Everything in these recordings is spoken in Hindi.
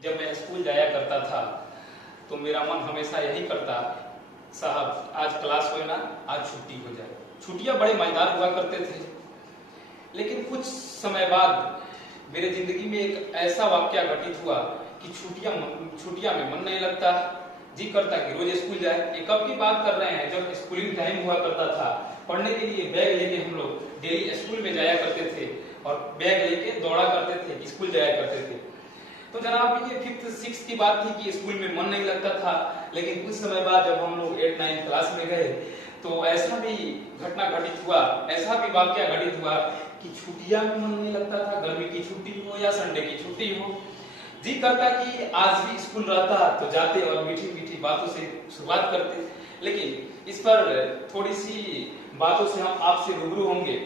जब मैं स्कूल जाया करता था तो मेरा मन हमेशा यही करता, साहब आज क्लास हो ना, आज छुट्टी हो जाए। छुट्टियां बड़े मजेदार हुआ करते थे। लेकिन कुछ समय बाद मेरे जिंदगी में एक ऐसा वाकया घटित हुआ कि छुट्टियां में मन नहीं लगता, जी करता कि रोज स्कूल जाए। ये कब की बात कर रहे हैं, जब स्कूलिंग टाइम हुआ करता था। पढ़ने के लिए बैग लेके हम लोग डेली स्कूल में जाया करते थे और बैग लेके दौड़ा करते थे, स्कूल जाया करते थे। तो जनाब ये 5th 6th की बात थी कि स्कूल में मन नहीं लगता था। लेकिन कुछ समय बाद जब हम लोग 8th 9th क्लास में गए तो ऐसा भी घटना घटित हुआ, ऐसा भी वाकया घटित हुआ कि छुट्टियां में मन नहीं लगता था। गर्मी की छुट्टी हो या संडे की छुट्टी हो, जी करता कि आज भी स्कूल रहता तो जाते और मीठी मीठी बातों से शुरुआत करते। लेकिन इस पर थोड़ी सी बातों से हम आपसे रूबरू होंगे।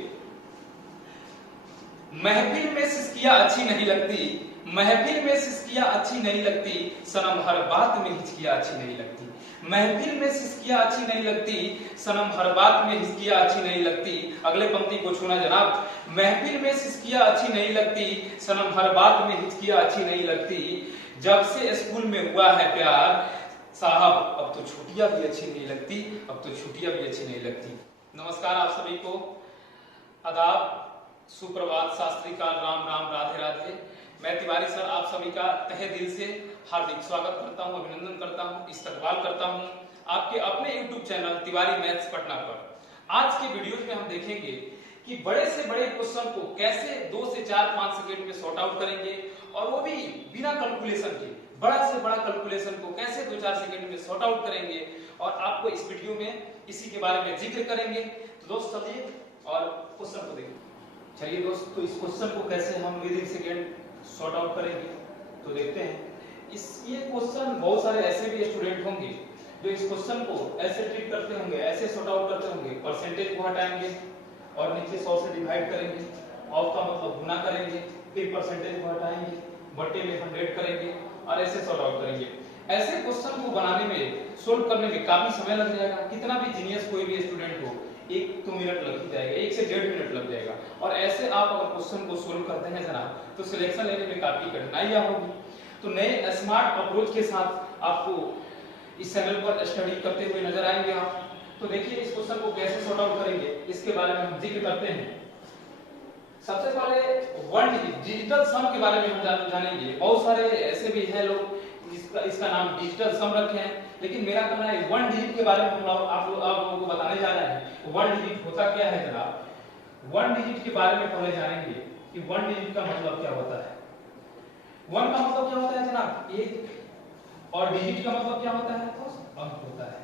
महफिल में सिसकियां अच्छी नहीं लगती, महफिल में सिसकियां अच्छी नहीं लगती, सनम हर बात में हिचकियां अच्छी नहीं लगती। महफिल में सिसकियां अच्छी नहीं लगती, सनम हर बात में हिचकियां अच्छी नहीं लगती। अगले पंक्ति को छूना जनाब। महफिल में सिसकियां अच्छी नहीं लगती, सनम हर बात में हिचकियां अच्छी नहीं लगती। जब से स्कूल में हुआ है प्यार, साहब अब तो छुट्टियां भी अच्छी नहीं लगती, अब तो छुट्टियां भी अच्छी नहीं लगती। नमस्कार आप सभी को, आदाब, सुप्रभात, सत श्री अकाल, राम राम, राधे राधे। मैं तिवारी सर आप सभी का तहे दिल से हार्दिक स्वागत करता हूं, अभिनंदन करता हूं, इस्तकबाल करता हूं आपके अपने YouTube channel Tiwari maths Patna पर। आज के वीडियो में हम देखेंगे कि बड़े से बड़े क्वेश्चन को कैसे 2 से 4-5 सेकंड में सॉर्ट आउट करेंगे, और वो भी बिना कैलकुलेशन के। बड़ा से बड़ा कैलकुलेशन को कैसे 2-4 सेकंड में सॉर्ट आउट करेंगे, और आपको इस वीडियो में इसी के बारे में जिक्र करेंगे। तो दोस्त चलिए और क्वेश्चन को देखें। चलिए दोस्त, तो इस क्वेश्चन को कैसे हम with in second sort out करेंगे तो देखते हैं। ये क्वेश्चन बहुत सारे ऐसे भी स्टूडेंट होंगे जो इस क्वेश्चन को ऐसे ट्रीट करते होंगे, ऐसे सॉर्ट आउट करते होंगे। परसेंटेज को हटाएंगे और नीचे 100 से डिवाइड करेंगे, ऑफ का मतलब गुना करेंगे, फिर परसेंटेज को हटाएंगे, बट्टे में 100 करेंगे और ऐसे सॉर्ट आउट करेंगे। ऐसे क्वेश्चन को बनाने में, सोल्व करने में काफी समय लग जाएगा। कितना भी जीनियस कोई भी स्टूडेंट हो, 1-2 मिनट लग ही जाएगा, 1 से 1.5 मिनट लग जाएगा। और ऐसे आप अगर क्वेश्चन को सोल्व करते हैं जनाब, तो सिलेक्शन लेने में काफी कठिनाइयां होगी। तो नए स्मार्ट अप्रोच के साथ आपको इस चैनल पर स्टडी करते हुए नजर आएंगे आप। तो देखिए इस क्वेश्चन को कैसे सॉर्ट आउट करेंगे, इसके बारे में हम जिक्र करते हैं। सबसे पहले वन डिजिटल सम के बारे में हम जानेंगे। बहुत सारे ऐसे भी हैं लोग इसका नाम डिजिटल सम रखे हैं, लेकिन मेरा कहना है 1 डिजिट के बारे में हम आप लोगों को बताने जा रहे हैं। 1 डिजिट होता क्या है जनाब। 1 डिजिट के बारे में पहले जानेंगे कि 1 डिजिट का मतलब क्या होता है। 1 का मतलब क्या होता है जनाब, 1, और डिजिट का मतलब क्या होता है, तो अंक होता है।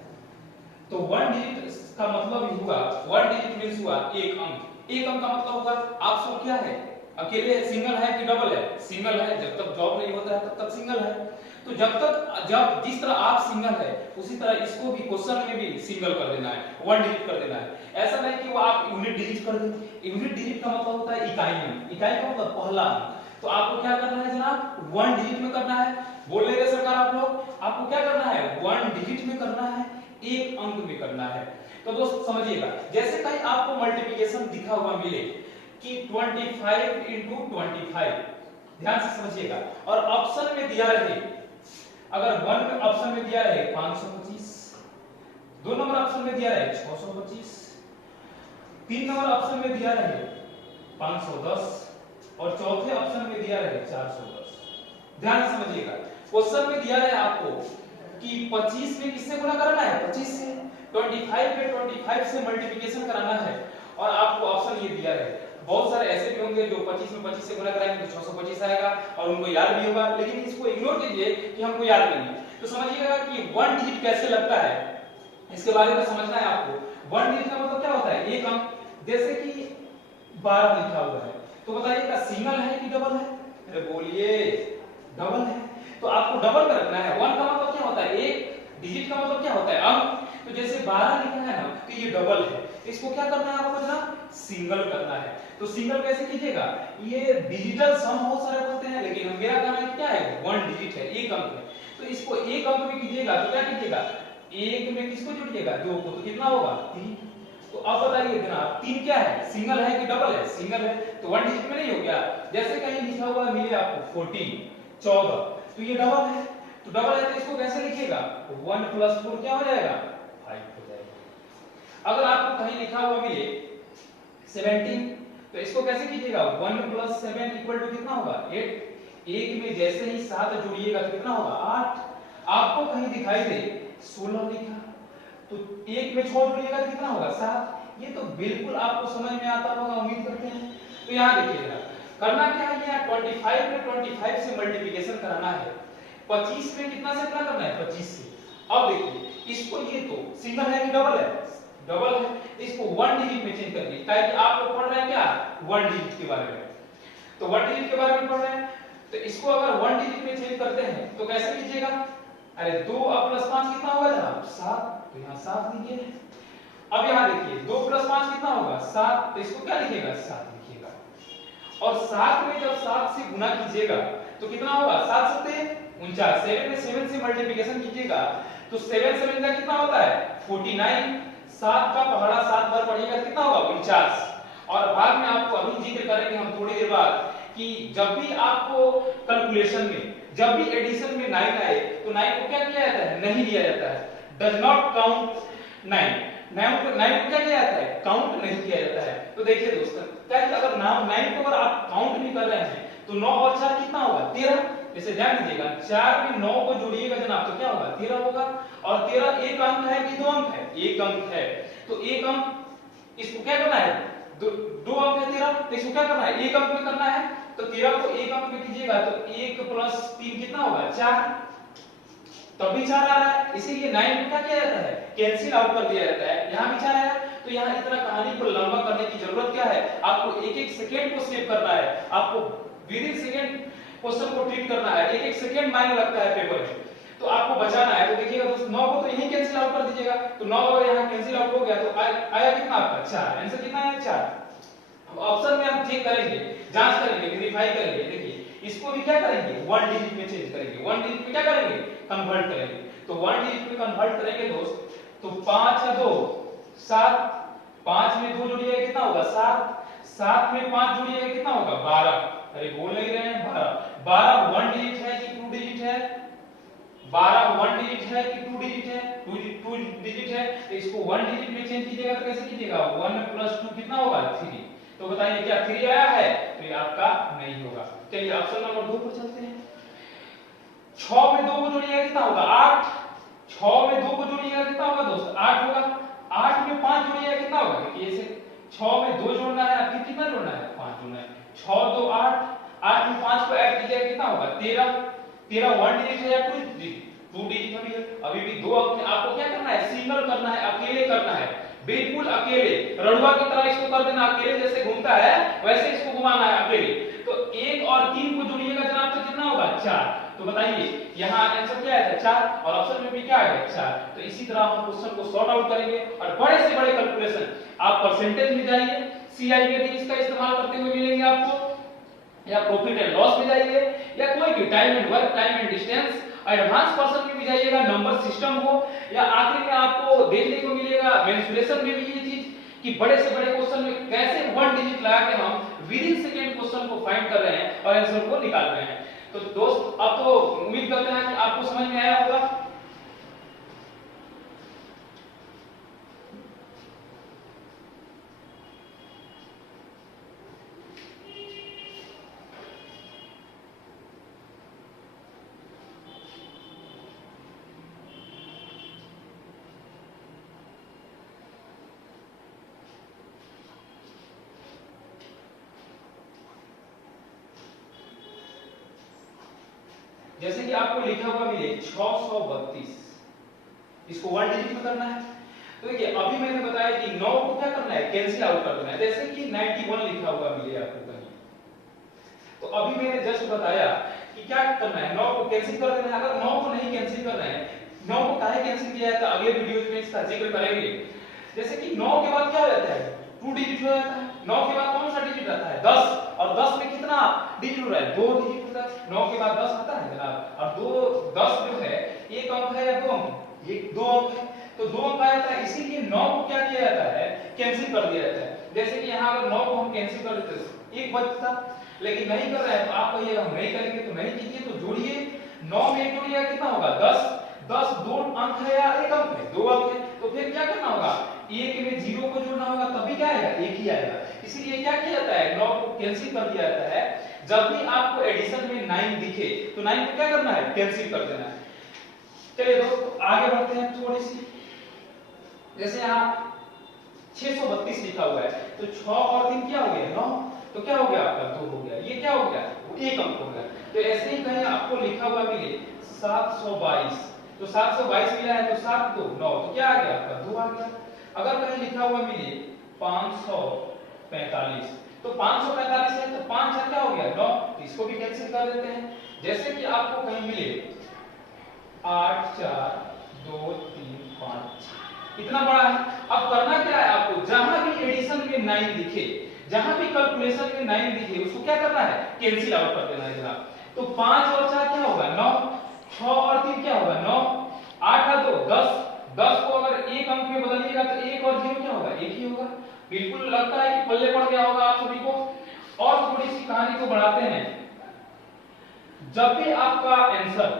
तो 1 डिजिट का मतलब ही हुआ, 1 डिजिट मींस हुआ 1 अंक। 1 अंक का मतलब होगा आपको क्या है, अकेले सिंगल है कि डबल है, सिंगल है। जब तक जॉब नहीं होता है तब तक सिंगल है। तो जब जिस तरह आप सिंगल है, उसी तरह इसको भी क्वेश्चन में भी सिंगल कर देना है, 1 डिजिट कर देना है। ऐसा नहीं कि वो आप यूनिट डिजिट कर दें। यूनिट डिजिट का मतलब होता है इकाई में, इकाई का मतलब पहला अंक। तो आपको क्या करना है जनाब, 1 डिजिट में करना है। बोल रहे हैं सरकार आप लोग, आपको क्या करना है, 1 डिजिट में करना है, 1 अंक में करना है। तो दोस्त समझिएगा, जैसे कहीं आपको मल्टीप्लिकेशन दिखा हुआ मिले कि 25 into 25, ध्यान से समझिएगा, और ऑप्शन में दिया रहे, अगर 1 में ऑप्शन में दिया रहे 525, 2 नंबर ऑप्शन में दिया रहे 625, 3 नंबर ऑप्शन में दिया रहे 510, और चौथे ऑप्शन में दिया रहे 410। ध्यान से समझिएगा, क्वेश्चन में दिया है आपको कि 25 में किससे गुणा करना है, 25 से, 25 में 25 से मल्टीप्लिकेशन कराना है, और आपको ऑप्शन ये दिया है। बहुत सारे ऐसे भी होंगे जो 25 में 25 से गुणा कराएंगे तो 625 आएगा और उनको याद भी होगा, लेकिन इसको इग्नोर कीजिए कि हमको याद नहीं है। तो समझिएगा कि 1 डिजिट कैसे लगता है, इसके बारे में समझना है आपको। 1 डिजिट का मतलब क्या होता है, 1 अंक। जैसे कि 12 लिखा हुआ है, तो बताइएगा सिंगल है कि डबल है, अरे बोलिए, डबल है। तो आपको डबल में रखना है। 1 का मतलब क्या होता है, 1 डिजिट का मतलब क्या होता है, अंक। तो जैसे 12 लिखा है ना, तो ये डबल है, इसको क्या करना है आपको जनाब, सिंगल करना है। तो सिंगल कैसे कीजिएगा, ये डिजिटल सम बहुत सारे होते हैं, लेकिन मेरा कहना है क्या है, 1 डिजिट है, 1 अंक है। तो इसको 1 अंक में कीजिएगा तो क्या कीजिएगा, 1 में किसको जोड़िएगा, 2 को, तो कितना होगा, 3। तो अब बताइए जनाब 3 क्या है, सिंगल है कि डबल है, सिंगल है, तो 1 डिजिट में नहीं हो गया। जैसे कहीं लिखा हुआ मिले आपको 14, 14, तो ये डबल है, तो डबल है तो इसको कैसे लिखिएगा 1 + 4 क्या हो जाएगा 5 हो जाएगा। अगर आपको कहीं लिखा हुआ मिले 17 तो इसको कैसे कीजिएगा 1 + 7 = कितना होगा 8। एक में जैसे ही 7 जोड़िएगा तो कितना होगा 8। आपको कहीं दिखाई दे 16 लिखा तो एक में 6 जोड़िएगा तो कितना होगा 7। ये तो बिल्कुल आपको समझ में आता होगा, उम्मीद करते हैं। तो यहाँ देखिएगा करना क्या है, यहाँ 25 में 25 से मल्टीप्लिकेशन कराना है, 25 में कितना से क्या करना है 25 से। अब देखिए इसको, ये तो सिंगल है कि डबल है, डबल है, इसको 1 डिजिट में चेंज करनी, ताकि आप लोग पढ़ रहे हैं क्या 1 डिजिट के बारे में, तो 1 डिजिट के बारे में पढ़ रहे हैं। तो इसको अगर 1 डिजिट में चेंज करते हैं तो कैसे लीजिएगा, अरे 2 अब +5 कितना होगा जनाब 7, तो यहाँ 7 लिखिए। अब यहाँ देखिए 2 + 5 कितना होगा 7, तो इसको क्या लिखिएगा 7 लिखिएगा। और 7 में जब 7 से गुना कीजिएगा तो कितना होगा 7 × 7 = 49। 7 में 7 से मल्टीप्लिकेशन कीजिएगा तो 7 7 का कितना होता है 49। 7 का पहाड़ा 7 बार पढ़िएगा तो कितना होगा 49। और बाद में आपको अभी जिक्र करेंगे हम थोड़ी देर बाद कि जब भी आपको कैलकुलेशन में, जब भी एडिशन में 9 आए तो 9 को क्या किया जाता है नहीं लिया जाता है, डज नॉट काउंट 9। 9 को क्या किया जाता है काउंट नहीं किया जाता है। तो देखिए दोस्तों क्या है, अगर 9 को अगर आप काउंट नहीं कर रहे हैं तो 9 और 4 कितना होगा 13। जैसे ध्यान दीजिएगा 4 में 9 को जोड़िएगा जनाब तो क्या होगा 13 होगा। और 13 एक अंक है कि 2 अंक है, एक अंक है, तो एक अंक इसको क्या करना है 2 अंक है 13, तो इसको क्या करना है एक अंक में करना है। तो 13 को एक अंक में कीजिएगा तो 1 + 3 कितना होगा 4, तब भी 4 आ रहा है, इसीलिए 9 को क्या किया जाता है कैंसिल आउट कर दिया जाता है। यहाँ भी 4 आया, तो यहाँ इतना कहानी को लंबा करने की जरूरत क्या है, आपको एक एक सेकेंड को सेव करना है, आपको विद इन सेकेंड क्वेश्चन को ट्रीट करना है, एक एक सेकेंड मायने लगता है पेपर में, तो आपको बचाना है। तो देखिएगा दोस्तों 9 को तो यही कैंसिल आउट कर दीजिएगा, तो 9 अगर यहाँ कैंसिल आउट हो गया तो आया कितना आपका 4, आंसर कितना आया 4। अब ऑप्शन में हम चेक करेंगे, जांच करेंगे, वेरीफाई करेंगे। देखिए इसको भी क्या करेंगे 1 डिजिट में चेंज करेंगे, 1 डिजिट में क्या करेंगे कन्वर्ट करेंगे। तो 1 डिजिट में कन्वर्ट करेंगे दोस्त तो 5 या 2 7, 5 में 2 जोड़िएगा कितना होगा 7, 7 में 5 जोड़िएगा कितना होगा 12। अरे बोल नहीं रहे हैं 12, 12 1 डिजिट है कि 2 डिजिट है, 12 1 डिजिट है कि 2 डिजिट है, 2 डिजिट है, तो इसको 1 डिजिट में चेंज कीजिएगा तो कैसे कीजिएगा 1 + 2 कितना होगा 3। तो बताइए क्या 3 आया है, तो ये आपका नहीं होगा। चलिए ऑप्शन नंबर 2 पर चलते हैं। 6 में 2 को जोड़िएगा कितना होगा 8, 6 में 2 को जोड़िएगा कितना होगा दोस्त 8 होगा। 8 में 5 जोड़िएगा कितना होगा, देखिए इसे 6 में 2 जोड़ना है, फिर कितना जोड़ना है 5 जोड़ना है, 6 2 8, 8 में 5 को ऐड कीजिएगा कितना होगा 13। 13 1 डिजिट है या 2 डिजिट, 2 डिजिट अभी है, अभी भी 2 अंक में आपको क्या करना है सिंगल करना है, अकेले करना है, बिल्कुल अकेले, रड़ुआ की तरह इसको कर देना, अकेले जैसे घूमता है वैसे इसको घुमाना है अकेले। तो 1 और 3 को जोड़िएगा जनाब तो कितना होगा 4। तो बताइए यहाँ आंसर क्या है 4, और ऑप्शन में भी क्या है 4। तो इसी तरह हम क्वेश्चन को सॉर्ट आउट करेंगे, और बड़े से बड़े कैलकुलेशन आप परसेंटेज में जाइए, सीआईपी इसका इस्तेमाल करते हुए मिलेंगे आपको, या प्रॉफिट एंड लॉस में जाइए, या कोई भी time and work, time and distance, advance person में भी जाइएगा, नंबर सिस्टम हो, या आखिर में आपको देखने को मिलेगा मेंसुरेशन में भी ये चीज कि बड़े से बड़े क्वेश्चन में कैसे 1 डिजिट लगा के हम विद इन सेकंड क्वेश्चन को फाइंड कर रहे हैं और आंसर को निकाल रहे हैं। तो दोस्त अब तो उम्मीद करते हैं कि आपको समझ में आया होगा। जैसे कि आपको लिखा हुआ मिले 632, इसको 1 डिजिट में करना है। तो देखिए अभी मैंने बताया कि 9 को क्या करना है कैंसिल आउट कर देना है, जैसे कि 91 लिखा हुआ मिले आपको कहीं, तो अभी मैंने जस्ट बताया कि क्या करना है 9 को कैंसिल कर देना है। अगर 9 को नहीं कैंसिल कर रहे हैं, 9 को काहे कैंसिल किया जाता है अगले वीडियोज में इसका जिक्र करेंगे। जैसे कि 9 के बाद क्या रहता है 2 डिजिट हो जाता है, 9 के बाद कौन सा डिजिट आता है 10, और 10 में कितना डिजिट हो रहा है 2 डिजिट होता है। 9 के बाद 10 आता है जनाब, और 10 जो है एक अंक है या 2 अंक, ये 2 अंक है, तो 2 अंक आ जाता है, इसीलिए 9 को क्या किया जाता है कैंसिल कर दिया जाता है। जैसे कि यहाँ अगर 9 को हम कैंसिल कर देते एक बचता, लेकिन नहीं कर रहे हैं तो आप कहिएगा हम नहीं करेंगे, तो नहीं कीजिए, तो जोड़िए 9 में 1 जोड़िएगा कितना होगा 10। 10 दो अंक है या एक अंक है, दो अंक है, तो फिर क्या करना होगा, एक में 0 को जोड़ना होगा, तभी क्या आएगा, एक ही आएगा। इसीलिए क्या किया जाता है, 9 को कैंसिल कर दिया जाता है। जब भी आपको एडिशन में 9 दिखे तो 9 को क्या करना है, कैंसिल कर देना है। चलिए दोस्तों आगे बढ़ते हैं थोड़ी सी। जैसे यहाँ 632 लिखा हुआ है, तो 6 और 3 क्या हो गया 9, तो क्या हो गया आपका 2 हो गया, ये क्या हो गया, वो एक अंक हो गया। तो ऐसे ही कहीं आपको लिखा हुआ मिले 722, तो 722 मिला है, तो 7 2 9, तो क्या आ गया आपका 2 आ गया। अगर कहीं लिखा हुआ मिले 545, तो 545 है, तो 5 4 क्या हो गया 9, तो इसको भी कैंसिल कर देते हैं। जैसे कि आपको कहीं मिले 8 4 2 3 5, इतना बड़ा है। अब करना क्या है आपको, जहां भी एडिशन में 9 दिखे, जहां भी कैलकुलेशन में 9 दिखे, उसको क्या करना है, कैंसिल आउट कर देना है जनाब। तो 5 और 4 क्या होगा 9, 6 और 3 क्या होगा 9, 8 और 2 10, 10 को अगर एक अंक में बदलिएगा तो 1 और 0 क्या होगा, एक ही होगा। बिल्कुल लगता है कि पल्ले पड़ गया होगा आप सभी को। और थोड़ी सी कहानी को बढ़ाते हैं। जब भी आपका आंसर,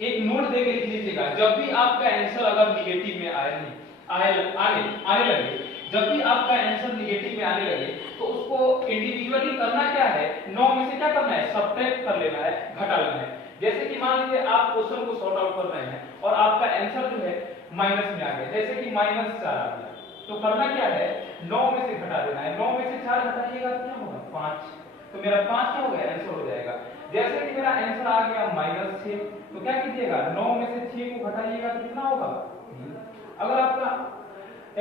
एक नोट देके लिख लीजिएगा, जब भी आपका आंसर अगर निगेटिव में आने लगे, जब भी आपका आंसर निगेटिव में आने लगे, तो उसको इंडिविजुअली करना क्या है, 9 में से क्या करना है, सब्ट्रैक्ट कर लेना है, घटा लेना है। जैसे कि मान लीजिए आप क्वेश्चन को सॉर्ट आउट कर रहे हैं और आपका आंसर जो है माइनस में आ गया, जैसे कि -4 आ गया, तो करना क्या है, 9 में से घटा देना है। 9 में से 4 घटाइएगा तो क्या होगा 5, तो मेरा 5 क्या हो गया, आंसर हो जाएगा। जैसे कि मेरा आंसर आ गया -6, तो क्या कीजिएगा, 9 में से 6 को घटाइएगा तो कितना होगा। अगर आपका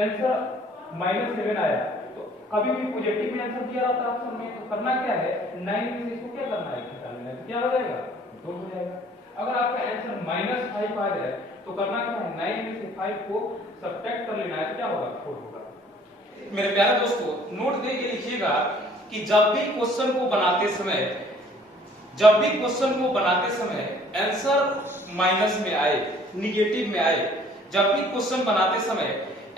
आंसर -7 आया, तो कभी भी पॉजिटिव में आंसर दिया रहता है ऑप्शन में, तो करना क्या है, 9 में से इसको क्या करना है, घटा लेना है, तो क्या हो जाएगा 2 हो जाएगा। अगर आपका आंसर -5 आ जाए, तो करना क्या है, 9 में से 5 को सब्ट्रैक्ट कर लेना है, तो क्या होगा 4 होगा। मेरे प्यारे दोस्तों नोट दे के लिखिएगा कि जब भी क्वेश्चन को बनाते समय आंसर माइनस में आए, निगेटिव में आए, जब भी क्वेश्चन बनाते समय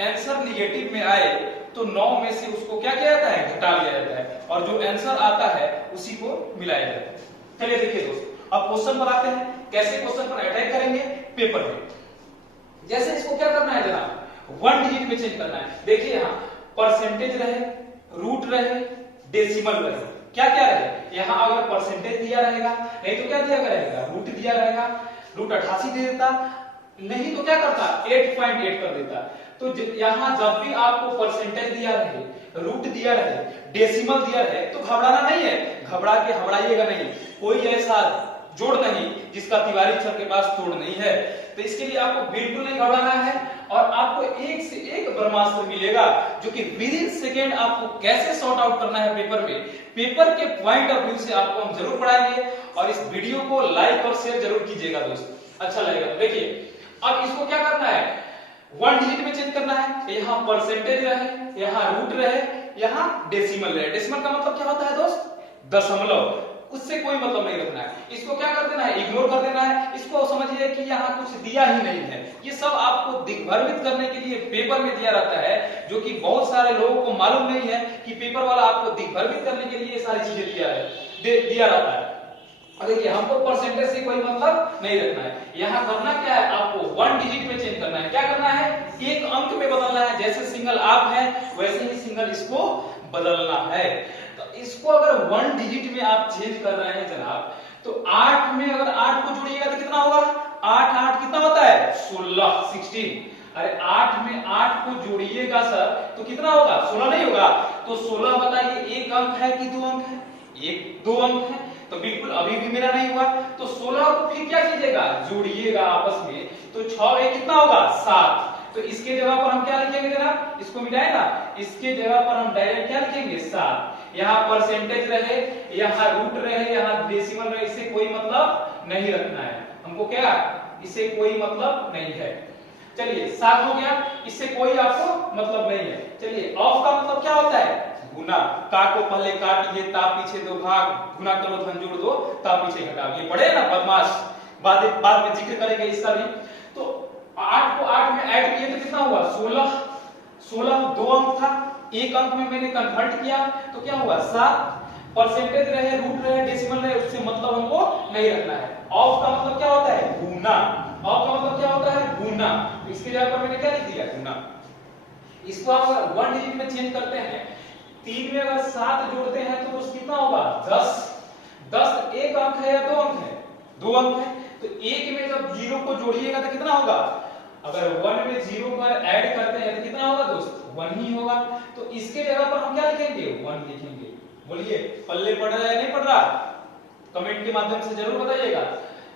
आंसर निगेटिव में आए, तो 9 में से उसको क्या किया जाता है, घटा लिया जाता है, और जो आंसर आता है उसी को मिलाया जाता है। चलिए देखिए दोस्तों, अब क्वेश्चन बनाते हैं। कैसे क्वेश्चन पर अटैक करेंगे, पेपर में। जैसे इसको क्या करना है जनाब, 1 डिजिट में चेंज करना है। देखिए यहाँ परसेंटेज रहे, रूट रहे, डेसिमल रहे, क्या क्या रहे, यहाँ अगर परसेंटेज दिया रहेगा, नहीं तो क्या दिया रहेगा, रूट दिया रहेगा, रूट 88 दे देता, नहीं तो क्या करता 8.8 कर देता। तो यहाँ जब भी आपको परसेंटेज दिया रहे, रूट दिया रहे, डेसिमल दिया रहे, तो घबराना नहीं है, घबराइएगा नहीं। कोई ऐसा जोड़ नहीं जिसका तिवारी सर के पास तोड़ नहीं है, तो इसके लिए आपको बिल्कुल नहीं घबराना है। और आपको एक से एक ब्रह्मास्त्र मिलेगा जो कि विद इन सेकेंड आपको कैसे सॉर्ट आउट करना है पेपर में, पेपर के पॉइंट ऑफ व्यू से आपको हम जरूर पढ़ाएंगे। और इस वीडियो को लाइक और शेयर जरूर कीजिएगा दोस्त, अच्छा लगेगा। तो देखिए अब इसको क्या करना है, 1 डिजिट में चेंज करना है। यहाँ परसेंटेज रहे, यहाँ रूट रहे, यहाँ डेसिमल रहे। डेसिमल का मतलब क्या होता है दोस्त, दशमलव, उससे कोई मतलब नहीं रखना है। इसको क्या कर देना है, इग्नोर कर देना है। इसको समझिए कि यहाँ कुछ दिया ही नहीं है। ये सब आपको दिग्भ्रमित करने के लिए पेपर में दिया रहता है, जो कि बहुत सारे लोगों को मालूम नहीं है कि पेपर वाला आपको दिग्भ्रमित करने के लिए सारी चीजें दिया रहता है। देखिए हमको परसेंटेज से कोई मतलब नहीं रखना है। यहाँ करना क्या है, आपको 1 डिजिट में चेंज करना है। क्या करना है, एक अंक में बदलना है। जैसे सिंगल आप है वैसे ही सिंगल इसको बदलना है। तो इसको अगर 1 डिजिट में आप चेंज कर रहे हैं जनाब, तो 8 में अगर 8 को जोड़िएगा तो कितना होगा, 8 8 कितना होता है 16। अरे 8 में 8 को जोड़िएगा सर तो कितना होगा, 16 नहीं होगा। तो 16 बताइए एक अंक है कि 2 अंक है, एक 2 अंक है, तो बिल्कुल अभी भी मेरा नहीं हुआ। तो 16 को फिर क्या कीजिएगा, जोड़िएगा आपस में, तो 6 एक कितना होगा 7। तो इसके जगह पर हम क्या लिखेंगे जनाब, इसको मिटाएगा, इसके जगह पर हम डायरेक्ट क्या लिखेंगे 7। यहाँ परसेंटेज रहे, यहाँ रूट रहे, यहाँ डेसिमल रहे, इससे कोई मतलब नहीं रखना है हमको, क्या इससे कोई मतलब नहीं है। चलिए 7 हो गया, इससे कोई आपको मतलब नहीं है। चलिए ऑफ का मतलब क्या होता है, गुना। का को पहले काट दिए, ता पीछे दो भाग, गुना करो धन जोड़ दो, ता पीछे घटाओ। ये पढ़े ना बदमाश, बाद में जिक्र करेंगे इसका भी। तो 8 को 8 में ऐड किए तो कितना हुआ 16 2 अंक था, एक अंक में मैंने कन्वर्ट किया तो क्या हुआ 7। परसेंटेज रहे, रूट रहे, डेसिमल रहे, उससे मतलब हमको नहीं रखना है। ऑफ का मतलब क्या होता है? गुना। ऑफ का मतलब क्या होता है? गुना। इसके जगह पर मैंने क्या लिख दिया? गुना। इसको हम अगर 1 डिजिट में चेंज करते हैं, 3 में अगर 7 जोड़ते हैं तो उस कितना होगा? 10। 10 एक अंक है या 2 अंक है? 2 अंक है। तो एक में जब 0 को जोड़िएगा तो कितना होगा? अगर 1 में 0 पर ऐड करते हैं तो कितना होगा दोस्त? 1 ही होगा। तो इसके जगह पर हम क्या लिखेंगे? 1 लिखेंगे। बोलिए पल्ले पड़ रहा है नहीं पड़ रहा? कमेंट के माध्यम से जरूर बताइएगा।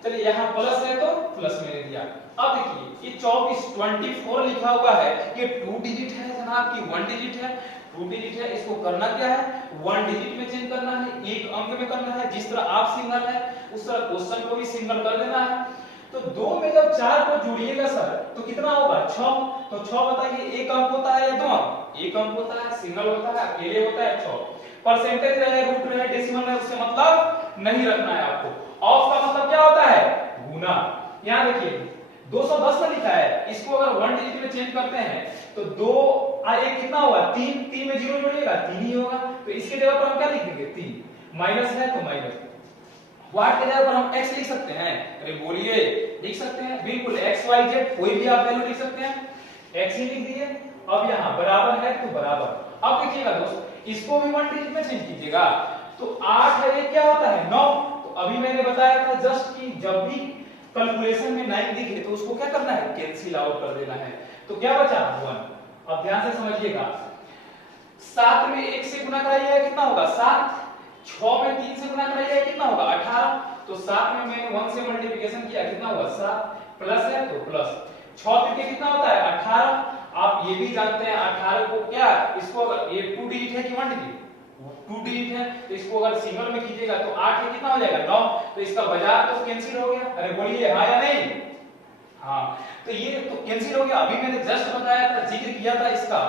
चलिए यहाँ प्लस है तो प्लस मैंने दिया। अब देखिए ये 24 लिखा हुआ है, ये 2 डिजिट है जनाब की 1 डिजिट है? 2 डिजिट है। इसको करना क्या है? 1 डिजिट में चेंज करना है, एक अंक में करना है। जिस तरह आप सिंगल है उस तरह क्वेश्चन को भी सिंगल कर देना है। तो 2 में जब 4 को जोड़िएगा सर तो कितना होगा? 6। तो 6 बताइए एक अंक होता है या 2 अंक? एक अंक होता है। सिंगल होता है, अकेले होता है 6। परसेंटेज रहे, रूट रहे, डेसिमल रहे, उससे मतलब नहीं रखना है आपको। ऑफ का मतलब क्या होता है? गुना। यहां देखिए 210 में लिखा है, इसको अगर 1 डिजिट में चेंज करते हैं तो 2 एक कितना होगा? 3। 3 में 0 जोड़िएगा 3 ही होगा। तो इसके जगह पर हम क्या लिखेंगे? 3। माइनस है तो माइनस। वाट के जगह पर हम x लिख सकते हैं। अरे बोलिए लिख सकते हैं बिल्कुल, x y z कोई भी आप वैल्यू लिख सकते हैं। x ही लिख दिए। अब यहाँ बराबर है तो बराबर। अब देखिएगा दोस्त, इसको भी 1 डिजिट में चेंज कीजिएगा तो 8 है, ये क्या होता है? 9। तो अभी मैंने बताया था जस्ट कि जब भी कैलकुलेशन में 9 दिखे तो उसको क्या करना है? कैंसिल आउट कर देना है। तो क्या बचा? 1। अब ध्यान से समझिएगा, 7 में 1 से गुना कराइएगा कितना होगा? 7। 6 में 3 से गुना कराइएगा कितना होगा? 18। तो 7 में मैंने 1 से मल्टीप्लिकेशन किया कितना हुआ? 7। प्लस है तो प्लस। 6 तिके कितना होता है? 18। आप ये भी जानते हैं 18 को क्या, इसको अगर ये 2 डिजिट है कि 1 डिजिट? 2 डिजिट है। तो इसको अगर सिंगल में कीजिएगा तो 8 में कितना हो जाएगा? 9। तो इसका बाजार तो कैंसिल हो गया। अरे बोलिए हाँ या नहीं? हाँ। तो ये तो कैंसिल हो गया। अभी मैंने जस्ट बताया था, जिक्र किया था इसका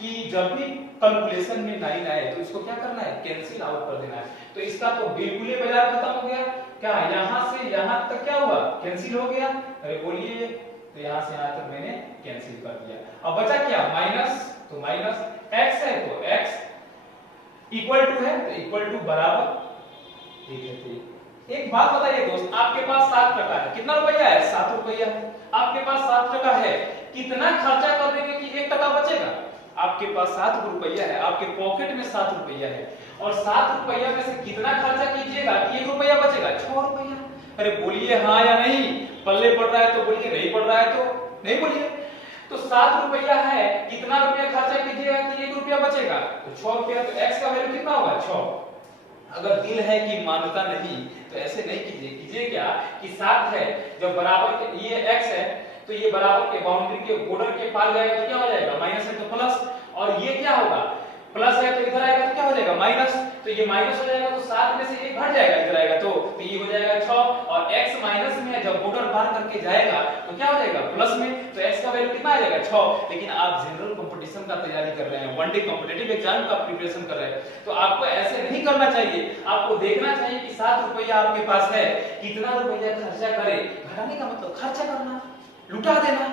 कि जब भी कैलकुलेशन में 9 आए तो इसको क्या करना है? कैंसिल आउट कर देना है। तो इसका तो बिल्कुल ही बाजार खत्म हो गया। क्या यहां से यहां तक क्या हुआ? कैंसिल हो गया। अरे बोलिए, तो यहां से यहां तक मैंने कैंसिल कर दिया। अब बचा क्या? माइनस। तो माइनस, x है तो x, इक्वल टू है तो इक्वल टू बराबर। ठीक है। ठीक। एक बात बताइए दोस्त, आपके पास 7 टका है। कितना रुपया है? 7 रुपया। आपके पास 7 टका है, कितना खर्चा कर देंगे कि 1 टका बचेगा? आपके पास 7 रुपया है, आपके पॉकेट में 7 रुपया है, और 7 रुपया में से कितना खर्चा कीजिएगा कि 1 रुपया बचेगा? 6 रुपया। अरे बोलिए हाँ या नहीं? पल्ले पड़ रहा है तो बोलिए, नहीं पड़ रहा है तो नहीं बोलिए। तो 7 रुपया है, कितना रुपया खर्चा कीजिएगा कि 1 रुपया बचेगा? तो 6 रुपया। तो x का वैल्यू कितना होगा? 6। अगर दिल है कि मानता नहीं तो ऐसे नहीं कीजिए। कीजिए क्या कि 7 है, जब बराबर के ये x है तो ये बराबर के बाउंड्री के बॉर्डर के पार जाएगा तो क्या हो जाएगा? माइनस है तो प्लस, और ये क्या होगा? प्लस है तो इधर आएगा तो क्या हो जाएगा? माइनस। तो ये माइनस हो जाएगा तो 7 में से 1 घट जाएगा, इधर आएगा तो ये हो जाएगा 6, और x माइनस में जब बॉर्डर पार करके जाएगा तो क्या हो जाएगा? प्लस में। तो x का वैल्यू कितना आ जाएगा? 6। लेकिन आप जनरल कंपटीशन का तैयारी कर रहे हैं, 1 डे कॉम्पिटिटिव एग्जाम का प्रिपरेशन कर रहे हैं, तो आपको ऐसे नहीं करना चाहिए। आपको देखना चाहिए कि 7 रुपया आपके पास है, कितना रुपया खर्चा करे। घटाने का मतलब खर्चा करना, लुटा देना,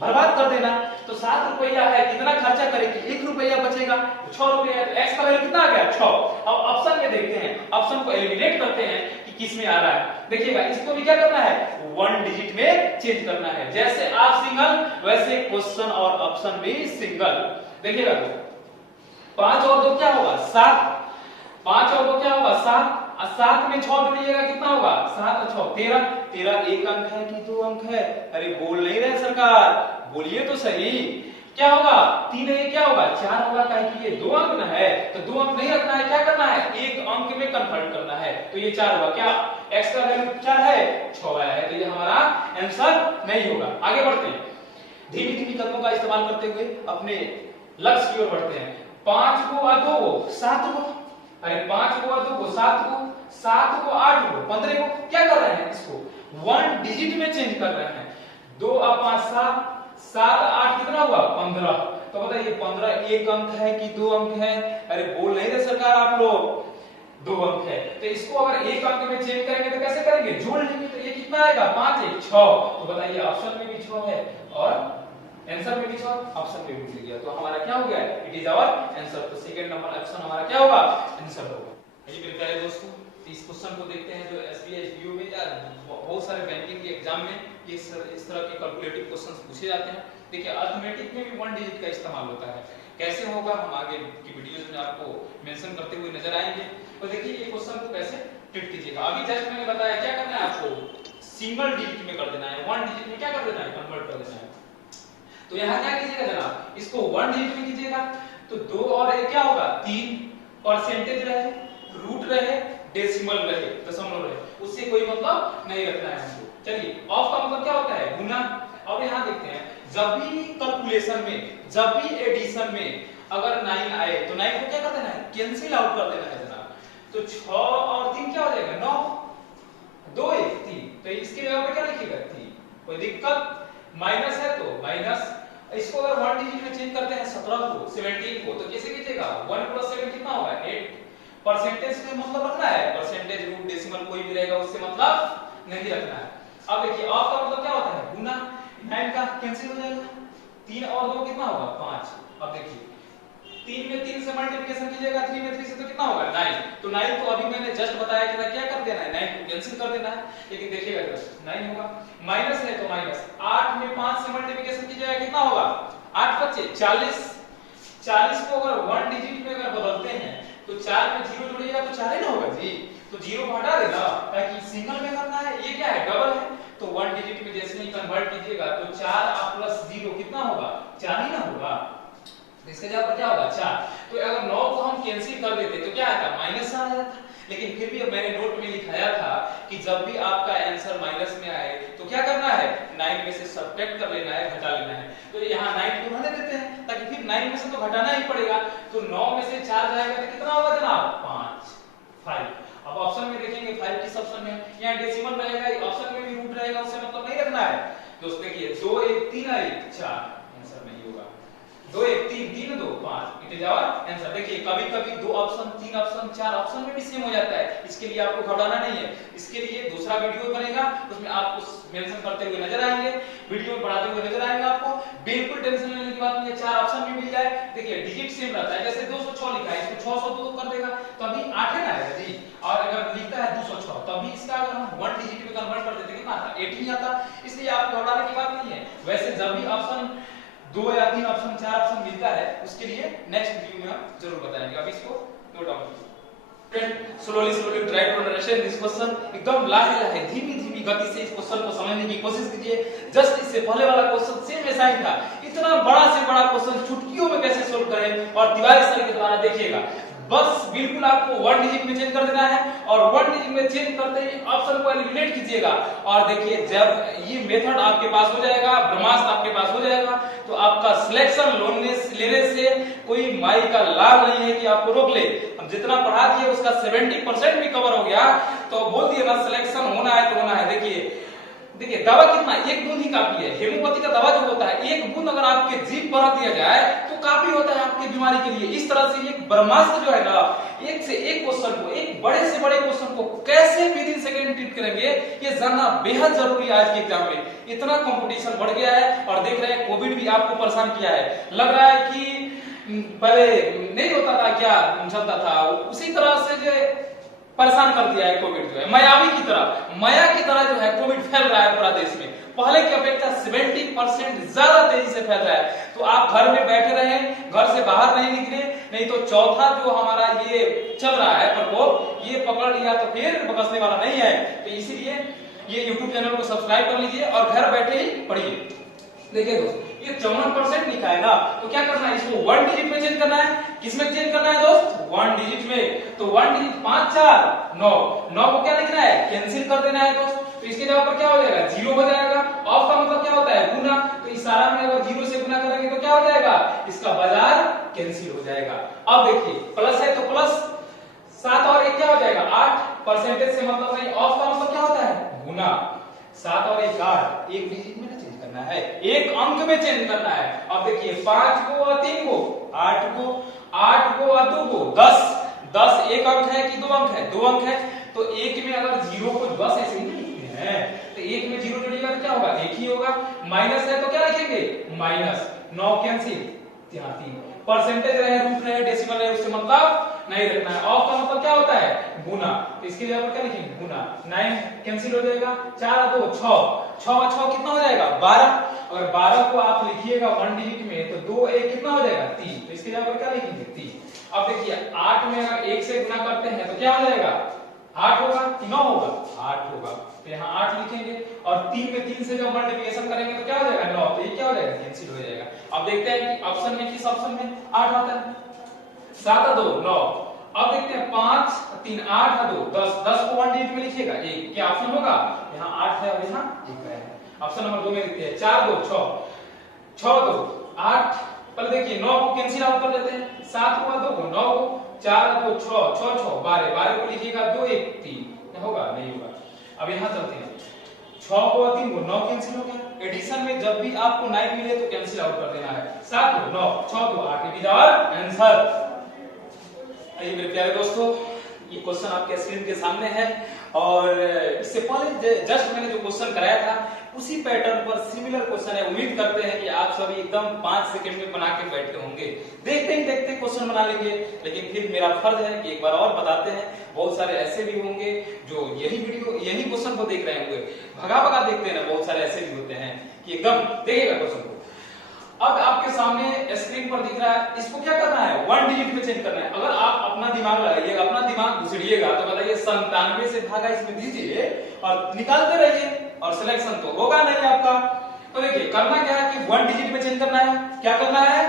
बर्बाद कर देना। तो 7 रुपया है, कितना खर्चा करे कि 1 रुपया बचेगा? तो 6 रुपया है, तो x का वैल्यू कितना आ गया? 6। अब ऑप्शन में देखते हैं, ऑप्शन को एलिमिनेट करते हैं कि किस में आ रहा है। देखिएगा, इसको भी क्या करना है? 1 डिजिट में चेंज करना है। जैसे आप सिंगल वैसे क्वेश्चन और ऑप्शन भी सिंगल। देखिएगा 5 और 2 क्या होगा? 7। 5 और 2 क्या होगा? 7। 7 में 6 जोड़िएगा कितना होगा? 7 और 6 13। 13 एक अंक है कि 2 अंक है? अरे बोल नहीं रहे सरकार, बोलिए तो सही। क्या होगा? 3 है, क्या होगा? 4 होगा, काहे कि ये 2 अंक ना है, तो 2 अंक नहीं रखना है, क्या करना है? एक अंक में कन्वर्ट करना है। तो ये 4 होगा। क्या x का वैल्यू 4 है? 6 आया है, तो ये हमारा आंसर नहीं होगा। आगे बढ़ते हैं, धीमी धीमी कदमों का इस्तेमाल करते हुए अपने लक्ष्य की ओर बढ़ते हैं। 5 को 2 7 को, अरे 5 को 2 को 7 को, 7 को 8 को 15 को, क्या कर रहे हैं? इसको 1 डिजिट में चेंज कर रहे हैं। 2 और 5 7, 7 8 कितना हुआ? 15। तो बताइए 15 एक अंक है कि 2 अंक है? अरे बोल नहीं रहे सरकार आप लोग, 2 अंक है। तो इसको अगर एक अंक में चेंज करेंगे तो कैसे करेंगे? जोड़ लेंगे। तो ये कितना आएगा? 5 1 6। तो बताइए ऑप्शन में भी 6 है और आंसर में भी 6, ऑप्शन में भी मिल गया। तो हमारा क्या हो गया? It is our answer. तो सेकंड नंबर ऑप्शन हमारा क्या होगा? आंसर होगा। मेरे प्यारे दोस्तों, इस क्वेश्चन को देखते हैं जो एसबीआई पीओ में या बहुत सारे बैंकिंग के एग्जाम में इस तरह के कैलकुलेटिव क्वेश्चंस पूछे जाते हैं। देखिए अरिथमेटिक में भी 1 डिजिट का इस्तेमाल होता है, कैसे होगा हम आगे की वीडियोस में आपको मेंशन करते हुए नजर आएंगे। तो देखिए ये क्वेश्चन को कैसे ट्रीट कीजिएगा। अभी जस्ट मैंने बताया क्या करना है आपको, सिंगल डिजिट में कर देना है, 1 डिजिट में क्या कर देना है, कन्वर्ट कर देना है। तो यहाँ क्या कीजिएगा जनाब, इसको 1 डिजिट में कीजिएगा तो 2 और 1 क्या होगा 3, परसेंटेज रहे, रूट रहे, डेसिमल रहे, दशमलव रहे, उससे कोई मतलब नहीं रखना है हमको। चलिए ऑफ का मतलब क्या होता है, गुना। अब यहाँ देखते हैं जब भी कैलकुलेशन में, जब भी एडिशन में अगर 9 आए तो 9 को क्या कर देना है, कैंसिल आउट कर देना है जनाब। तो 6 और 3 क्या हो जाएगा 9, 2 1 3, तो इसके जगह पे क्या लिखिएगा 3। कोई दिक्कत, माइनस है तो माइनस। इसको अगर 1 डिजिट में चेंज करते हैं 17 को 17 को तो कैसे कीजिएगा, 1 + 7 कितना होगा 8। परसेंटेज में मतलब रखना है, परसेंटेज रूट डेसिमल कोई भी रहेगा उससे मतलब नहीं रखना है। अब देखिए ऑफ का मतलब क्या होता है, गुना, 9 का कैंसिल हो जाएगा, 3 और 2 कितना होगा 5। अब देखिए 3 में 3 से मल्टीप्लिकेशन कीजिएगा, 3 में 3 से तो कितना होगा 9। तो 9 को अभी मैंने जस्ट बताया कि क्या कर देना है, 9 को कैंसिल कर देना है। लेकिन देखिएगा 9 होगा, माइनस है तो माइनस, 8 में 5 से मल्टीप्लिकेशन कीजिएगा कितना होगा 8 बच्चे 40। 40 को अगर 1 डिजिट में अगर बदलते हैं तो 4 में 0 जोड़िएगा तो 4 ही ना होगा जी, तो 0 को हटा देना, ताकि सिंगल में करना है, ये क्या है डबल है। तो 1 डिजिट में जैसे ही कन्वर्ट कीजिएगा तो 4 + 0 कितना होगा 4 ही ना होगा, इसके जगह पर क्या होगा 4। तो अगर 9 को हम कैंसिल कर देते तो क्या आता माइनस आ जाता। लेकिन फिर भी मैंने नोट में लिखाया था कि जब भी आपका आंसर माइनस में आए तो क्या करना है, 9 में से सब्ट्रैक्ट कर लेना है, घटा लेना है। तो यहाँ 9 को रहने देते हैं ताकि फिर 9 में से तो घटाना ही पड़ेगा। तो 9 में से 4 जाएगा तो कितना होगा जनाब 5। अब ऑप्शन में देखेंगे 5 किस ऑप्शन में, यहाँ डेसिमल रहेगा, ऑप्शन में भी रूट रहेगा, उससे मतलब नहीं रखना है दोस्त। देखिए 2 1 3 1 4, आंसर नहीं होगा 2 1 3 3 2 5, इट इज आवर आंसर। देखिए कभी कभी 2 ऑप्शन 3 ऑप्शन 4 ऑप्शन में भी सेम हो जाता है, इसके लिए आपको घबराना नहीं है। इसके लिए दूसरा वीडियो बनेगा, उसमें आपको मेंशन करते हुए नजर आएंगे, वीडियो में बढ़ाते हुए नजर आएंगे आपको। बिल्कुल टेंशन लेने की बात नहीं है, 4 ऑप्शन भी मिल जाए। देखिए डिजिट सेम रहता है, जैसे 206 लिखा है इसको 602 कर देगा तो अभी 8 है ना आएगा जी। और अगर लिखता है 206 तो अभी इसका अगर हम 1 डिजिट में कन्वर्ट कर देते कितना आता 8 ही आता। इसलिए आपको घबराने की बात नहीं है। वैसे जब भी ऑप्शन 2 या 3 ऑप्शन 4 ऑप्शन मिलता है उसके लिए नेक्स्ट वीडियो में हम जरूर बताएंगे। अब इसको नोट डाउन कीजिए। Slowly try to understand this question, एकदम लाहे धीमी गति से इस क्वेश्चन को समझने की कोशिश कीजिए। जस्ट इससे पहले वाला क्वेश्चन सेम ऐसा ही था, इतना बड़ा से बड़ा क्वेश्चन चुटकियों में कैसे सोल्व करें और तिवारी सर के द्वारा देखिएगा। बस बिल्कुल आपको 1 डिजिट में चेंज कर देना है और 1 डिजिट में चेंज करते ही ऑप्शन को एलिमिनेट कीजिएगा। और देखिए जब ये मेथड आपके पास हो जाएगा, ब्रह्मास्त्र आपके पास हो जाएगा, तो आपका सिलेक्शन लेने से कोई माई का लाभ नहीं है कि आपको रोक ले। अब जितना पढ़ा दिए उसका 70% भी कवर हो गया तो बोल दिए ना सिलेक्शन होना है तो होना है। देखिए दवा कितना, 1 बूंद ही काफी है। हेमोपैथी का दवा जो होता है 1 बूंद अगर आपके जीभ पर रख दिया जाए तो काफी होता है आपकी बीमारी के लिए। इस तरह से एक ब्रह्मास्त्र जो है ना, एक से एक क्वेश्चन को, एक बड़े से बड़े क्वेश्चन को कैसे विद इन सेकंड ट्रीट करेंगे ये जानना बेहद जरूरी है आज के एग्जाम में। इतना कंपटीशन बढ़ गया है और देख रहे हैं कोविड भी आपको परेशान किया है। लग रहा है कि पहले नहीं होता था क्या चलता था, उसी तरह से जो परेशान कर दिया है कोविड जो है, माया की तरह जो है कोविड फैल रहा है पूरा देश में। पहले की अपेक्षा 70% ज्यादा तेजी से फैल रहा है। तो आप घर में बैठे रहें, घर से बाहर नहीं निकले, नहीं तो चौथा जो हमारा ये चल रहा है प्रकोप, ये पकड़ लिया तो फिर बकसने वाला नहीं है। तो इसीलिए ये YouTube चैनल को सब्सक्राइब कर लीजिए और घर बैठे ही पढ़िए। देखिए दोस्त ये 54% लिखा है ना, तो क्या करना है, इसको 1 डिजिट में चेंज करना है। किसमें चेंज करना है दोस्त, 1 डिजिट में। तो 1 डिजिट 5 4 9, 9 को क्या लिखना है, कैंसिल कर देना है दोस्त। तो इसके जगह पर क्या हो जाएगा 0 हो जाएगा। ऑफ का मतलब क्या होता है गुना, तो इशारा में अगर 0 से गुना करेंगे तो क्या हो जाएगा, इसका बाजार कैंसिल हो जाएगा। अब देखिए प्लस है तो प्लस, 7 और 1 क्या हो जाएगा 8, परसेंटेज से मतलब नहीं। ऑफ का मतलब क्या होता है गुना, 7 और 1 8, 1 डिजिट में चेंज करना है, एक अंक में चेंज करना है। अब देखिए 5 को और 3 को, 8 को और 2 को, 10 एक अंक है कि 2 अंक है, 2 अंक है। तो 1 में अगर 0 को बस ऐसे ही लिखते हैं तो 1 में 0 जोड़िएगा तो क्या होगा 1 ही होगा। माइनस है तो क्या लिखेंगे माइनस, 9 कैंसिल, 3 परसेंटेज रहे रूट रहे डेसिमल रहे उससे मतलब नहीं रखना है। ऑफ का मतलब क्या होता है? गुना। तो इसके जगह पर क्या लिखेंगे? गुना। 9 कैंसिल हो जाएगा, 4 और 2 6, 6 और 6 कितना हो जाएगा? 12। अगर 12 को आप लिखिएगा 1 डिजिट में तो 2 1 कितना हो जाएगा? 3। तो इसके जगह पर क्या लिखेंगे? 3। अब देखिए 8 में अगर 1 से गुना करते हैं तो क्या हो जाएगा? 8 होगा कि 9 होगा? 8 होगा। तो यहाँ 8 लिखेंगे और 3 में 3 से जब मल्टीप्लिकेशन करेंगे तो क्या हो जाएगा? 9। तो ये क्या हो जाएगा? कैंसिल हो जाएगा। अब देखते हैं कि ऑप्शन में किस ऑप्शन में 8 आता है। 7 और 2 9। अब देखते हैं 5 3 8 और 2 10। 10 को 1 डिजिट में लिखिएगा 1। क्या ऑप्शन होगा? यहाँ 8 है और यहाँ 1 है। ऑप्शन नंबर 2 में लिखते हैं 4 2 6, 6 2 8। पहले देखिए 9 को कैंसिल आउट कर लेते हैं। 7 हुआ 2 को 9 को 4 2 6 6 6 12। 12 को लिखिएगा 2 1 3। होगा? नहीं होगा। अब यहाँ चलते हैं 6 को 3 को 9 कैंसिल हो गया। एडिशन में जब भी आपको 9 मिले तो कैंसिल आउट कर देना है। 7 2 9 6 2 8। It is our answer. आइए मेरे प्यारे दोस्तों, ये क्वेश्चन आपके स्क्रीन के सामने है और इससे पहले जस्ट मैंने जो क्वेश्चन कराया था उसी पैटर्न पर सिमिलर क्वेश्चन है। उम्मीद करते हैं कि आप सभी एकदम 5 सेकंड में बना के बैठे होंगे। देखते ही देखते क्वेश्चन बना लेंगे, लेकिन फिर मेरा फर्ज है कि एक बार और बताते हैं। बहुत सारे ऐसे भी होंगे जो यही क्वेश्चन को देख रहे होंगे, भगा भगा देखते हैं ना। बहुत सारे ऐसे भी होते हैं कि एकदम देखिएगा क्वेश्चन को। अब आपके सामने स्क्रीन पर दिख रहा है, इसको क्या करना है? 1 डिजिट में चेंज करना है। अगर आप अपना दिमाग लगाइएगा, अपना दिमाग घुसड़िएगा तो बताइए 97 से भागा इसमें दीजिए और निकालते रहिए और सिलेक्शन तो होगा नहीं आपका। तो देखिए करना क्या है कि 1 डिजिट में चेंज करना है। क्या करना है?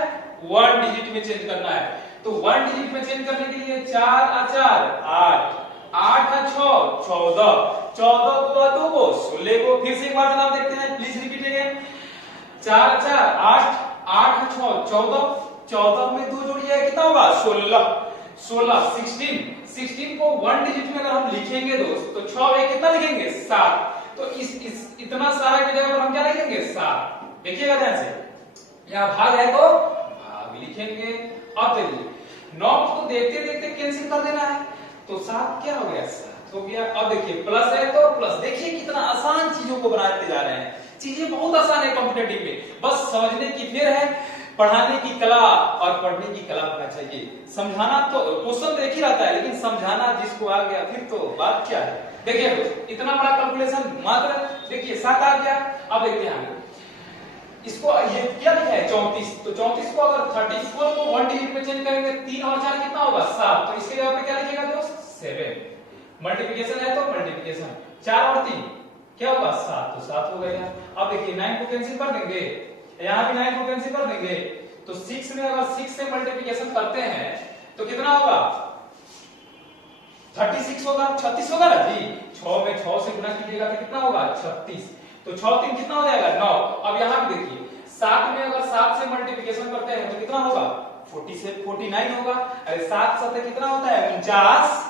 1 डिजिट में चेंज करना है। तो 1 डिजिट में चेंज करने के लिए 4 और 4 8, 8 और 6 14, 14 को 2 को 16 को। फिर से एक बार जनाब देखते हैं, प्लीज रिपीट अगेन। 4 4 8, 8 6 14, 14 में 2 जोड़िए कितना होगा? 16, 16 16 को 1 डिजिट में अगर हम लिखेंगे दोस्त तो 6 में कितना लिखेंगे? 7। तो इस इतना सारा की जगह पर हम क्या लिखेंगे? 7। देखिएगा ध्यान से, यहाँ भाग है तो भाग लिखेंगे। अब देखिए 9 को देखते देखते कैंसिल कर देना है तो 7 क्या हो गया? 7 हो गया। अब देखिए प्लस है तो प्लस। देखिए कितना आसान चीजों को बनाते जा रहे हैं। चीजें बहुत आसान है कॉम्पिटेटिव में, बस समझने की फिर है, पढ़ाने की कला और पढ़ने की कला होना चाहिए। समझाना तो क्वेश्चन तो एक ही रहता है, लेकिन समझाना जिसको आ गया फिर तो बात क्या है। देखिए इतना बड़ा कैलकुलेशन मात्र देखिए 7 आ गया। अब देखते हैं इसको, ये क्या लिखा है? 34। तो 34 को अगर 34 को 1 डिजिट में चेंज करेंगे 3 और 4 कितना होगा? 7। तो इसके जगह पे क्या लिखेगा दोस्त? 7। मल्टीप्लिकेशन है तो मल्टीप्लिकेशन 4 और 3 क्या होगा? 7। तो 7 हो गया। अब देखिए 9 को कैंसिल कर देंगे, यहाँ भी 9 को कैंसिल कर देंगे तो 6 में अगर 6 से मल्टीप्लिकेशन करते हैं तो कितना होगा? 36 होगा, 36 होगा ना जी। 6 में 6 से गुना कीजिएगा तो कितना होगा? 36। तो 6 3 कितना हो जाएगा? 9। अब यहाँ भी देखिए 7 में अगर 7 से मल्टीप्लिकेशन करते हैं तो कितना होगा? 40 से 49 होगा। अरे 7 7 कितना होता है? 49।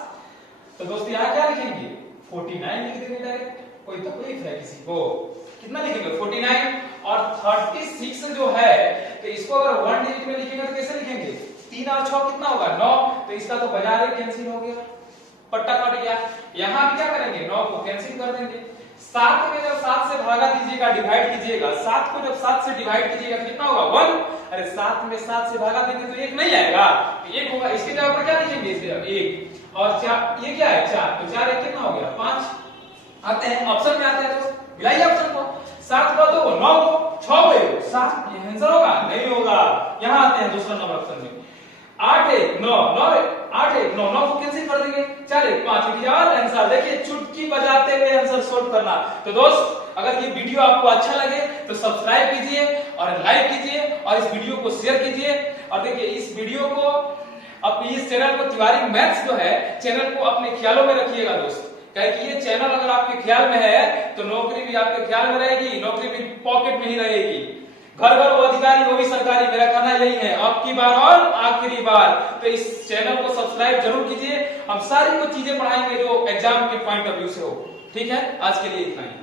तो दोस्त यहाँ क्या लिखेंगे? 49 लिख देंगे डायरेक्ट। कोई तकलीफ है किसी को? कितना लिखेंगे? 49। और 36 जो है तो इसको अगर 1 डिजिट में लिखेंगे तो कैसे लिखेंगे? 3 और 6 कितना होगा? 9। तो इसका तो बाजार ही कैंसिल हो गया, पट्टा कट गया। यहाँ भी क्या करेंगे? 9 को कैंसिल कर देंगे। 7 में जब 7 से भागा दीजिएगा, डिवाइड कीजिएगा, 7 को जब 7 से डिवाइड कीजिएगा तो कितना होगा? 1। अरे 7 में 7 से भागा देंगे तो 1 नहीं आएगा, 1 होगा। इसके जगह पर क्या लिखेंगे? इसके जगह 1 और 4, ये क्या है? 4। तो 4 1 कितना हो गया? 5। आते हैं ऑप्शन में, आते हैं दोस्त, मिलाइए ऑप्शन को। 7 को 2 को 9 को 6 को 7। ये आंसर होगा? नहीं होगा। यहाँ आते हैं दूसरा नंबर ऑप्शन में। 8 1 9 9 8 1 9 9 को कैंसिल कर देंगे, 4 1 5 यार आंसर। देखिए चुटकी बजाते हुए आंसर सोल्व करना। तो दोस्त अगर ये वीडियो आपको अच्छा लगे तो सब्सक्राइब कीजिए और लाइक कीजिए और इस वीडियो को शेयर कीजिए। और देखिए इस वीडियो को, अब इस चैनल को, तिवारी मैथ्स जो है चैनल को अपने ख्यालों में रखिएगा दोस्त। क्योंकि ये चैनल अगर आपके ख्याल में है तो नौकरी भी आपके ख्याल में रहेगी, नौकरी भी पॉकेट में ही रहेगी। घर घर वो अधिकारी वो भी सरकारी, मेरा कहना यही है, अब की बार और आखिरी बार। तो इस चैनल को सब्सक्राइब जरूर कीजिए। हम सारी कुछ चीजें पढ़ाएंगे जो एग्जाम के पॉइंट ऑफ व्यू से हो। ठीक है, आज के लिए इतना ही।